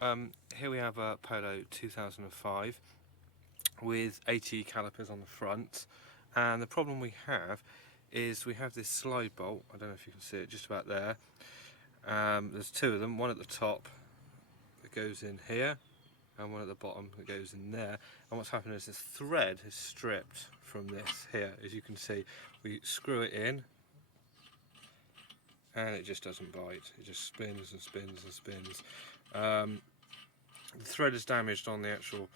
Here we have a Polo 2005 with 80 calipers on the front, and the problem we have is we have this slide bolt. I don't know if you can see it just about there. There's two of them, one at the top that goes in here and one at the bottom that goes in there, and what's happened is this thread is stripped from this here. As you can see, we screw it in and it just doesn't bite, it just spins and spins and spins. The thread is damaged on the actual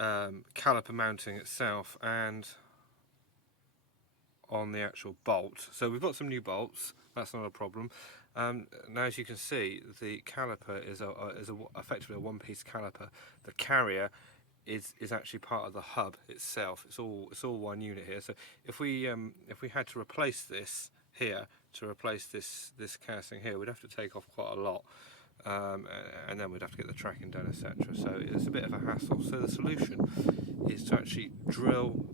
caliper mounting itself and on the actual bolt. So we've got some new bolts, that's not a problem. Now, as you can see, the caliper is effectively a one-piece caliper. The carrier is actually part of the hub itself. It's all one unit here. So if we had to replace this here, to replace this casting here, we'd have to take off quite a lot. And then we'd have to get the tracking done, etc. So it's a bit of a hassle. So the solution is to actually drill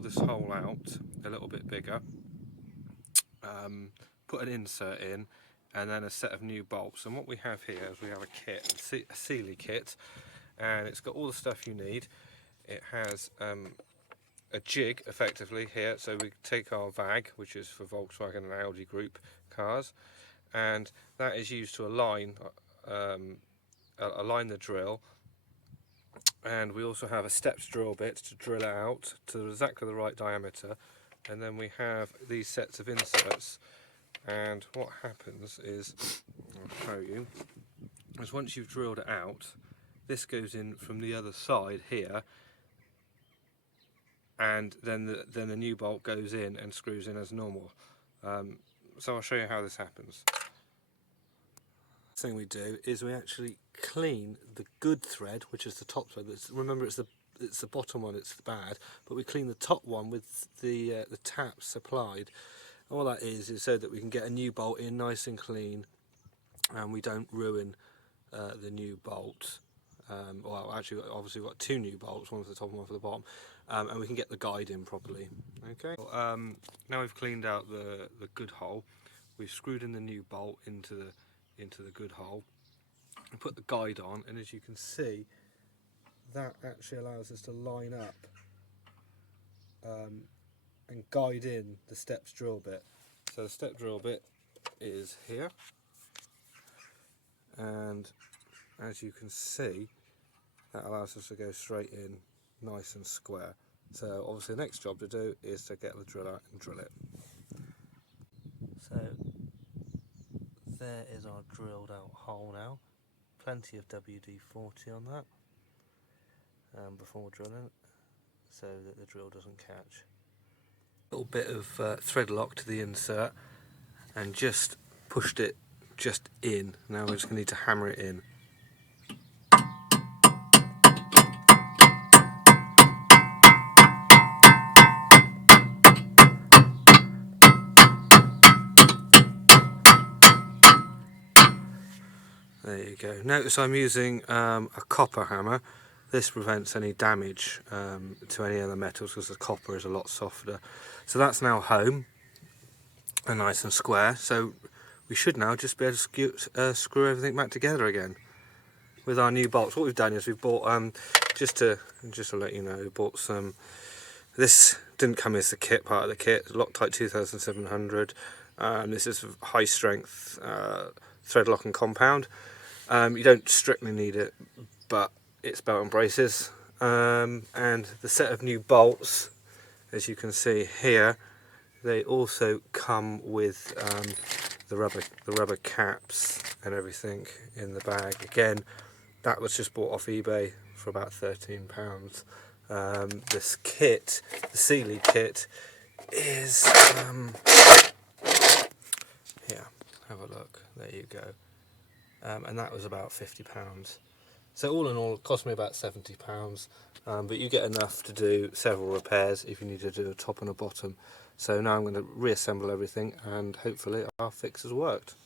this hole out a little bit bigger, put an insert in, and then a set of new bolts. And what we have here is we have a kit, a Sealy kit, and it's got all the stuff you need. It has a jig effectively here, so we take our VAG, which is for Volkswagen and Audi group cars, and that is used to align the drill. And we also have a stepped drill bit to drill it out to exactly the right diameter, and then we have these sets of inserts. And what happens is, I'll show you, is once you've drilled it out, this goes in from the other side here, and then the new bolt goes in and screws in as normal. So I'll show you how this happens. The thing we do is we actually clean the good thread, which is the top thread. Remember, it's the bottom one, it's the bad, but we clean the top one with the taps supplied. And all that is so that we can get a new bolt in nice and clean, and we don't ruin the new bolt. Well, actually, obviously we've got two new bolts, one for the top and one for the bottom, and we can get the guide in properly. Okay. Now we've cleaned out the good hole, we've screwed in the new bolt into the good hole, and put the guide on, and as you can see, that actually allows us to line up and guide in the steps drill bit. So the step drill bit is here, and as you can see, that allows us to go straight in nice and square. So obviously the next job to do is to get the drill out and drill it. So there is our drilled out hole now. Plenty of WD-40 on that before drilling, so that the drill doesn't catch. A little bit of thread lock to the insert, and just pushed it just in. Now we're just going to need to hammer it in. There you go. Notice I'm using a copper hammer. This prevents any damage to any other metals because the copper is a lot softer. So that's now home and nice and square. So we should now just be able to screw everything back together again with our new bolts. What we've done is we've bought, just to let you know, we bought some. This didn't come as the kit, part of the kit. Loctite 2700. This is high strength thread lock and compound. You don't strictly need it, but it's belt and braces. And the set of new bolts, as you can see here, they also come with the rubber caps and everything in the bag. Again, that was just bought off eBay for about £13. This kit, the Sealy kit, is here. Have a look. There you go. And that was about £50. So all in all, it cost me about £70, but you get enough to do several repairs if you need to do a top and a bottom. So now I'm going to reassemble everything, and hopefully our fix has worked.